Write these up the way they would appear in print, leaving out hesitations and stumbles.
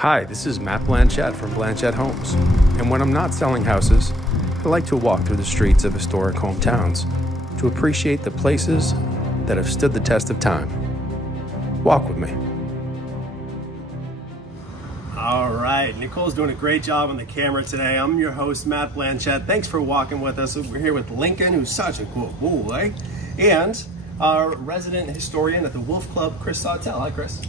Hi, this is Matt Blanchett from Blanchett Homes, and when I'm not selling houses, I like to walk through the streets of historic hometowns to appreciate the places that have stood the test of time. Walk with me. All right, Nicole's doing a great job on the camera today. I'm your host, Matt Blanchett. Thanks for walking with us. We're here with Lincoln, who's such a cool boy, and our resident historian at the Wolf Club, Chris Sawtell. Hi, Chris.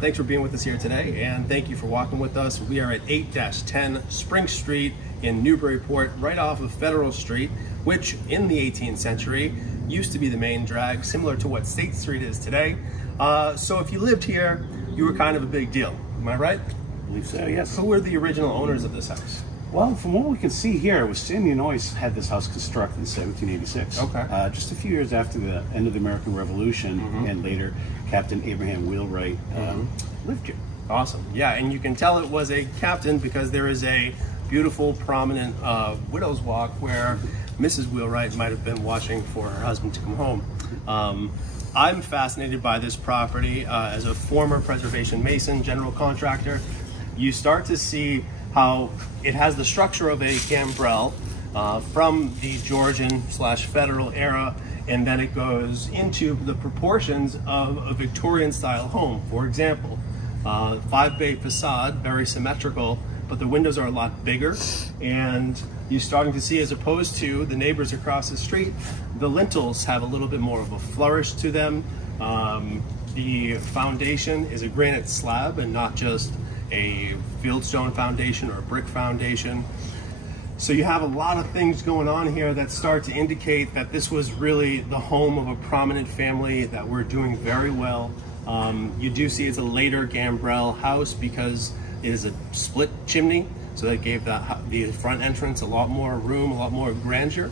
Thanks for being with us here today, and thank you for walking with us. We are at 8-10 Spring Street in Newburyport, right off of Federal Street, which in the 18th century used to be the main drag, similar to what State Street is today. So if you lived here, you were kind of a big deal. Am I right? I believe so, yes. Who were the original owners of this house? Well, from what we can see here, it was Samuel Noyes had this house constructed in 1786. Okay. Just a few years after the end of the American Revolution, and later Captain Abraham Wheelwright lived here. Awesome. Yeah, and you can tell it was a captain because there is a beautiful, prominent widow's walk where Mrs. Wheelwright might have been watching for her husband to come home. I'm fascinated by this property as a former preservation mason, general contractor. You start to see how it has the structure of a gambrel from the Georgian/Federal era, and then it goes into the proportions of a Victorian style home. For example, 5-bay facade, very symmetrical, but the windows are a lot bigger, and you're starting to see, as opposed to the neighbors across the street, the lintels have a little bit more of a flourish to them. The foundation is a granite slab and not just a fieldstone foundation or a brick foundation. So you have a lot of things going on here that start to indicate that this was really the home of a prominent family that were doing very well. You do see it's a later gambrel house because it is a split chimney, so that gave the front entrance a lot more room, a lot more grandeur.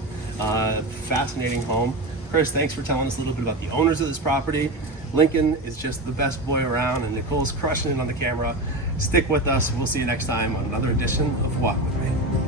Fascinating home. Chris, thanks for telling us a little bit about the owners of this property. Lincoln is just the best boy around, and Nicole's crushing it on the camera. Stick with us. We'll see you next time on another edition of Walk With Me.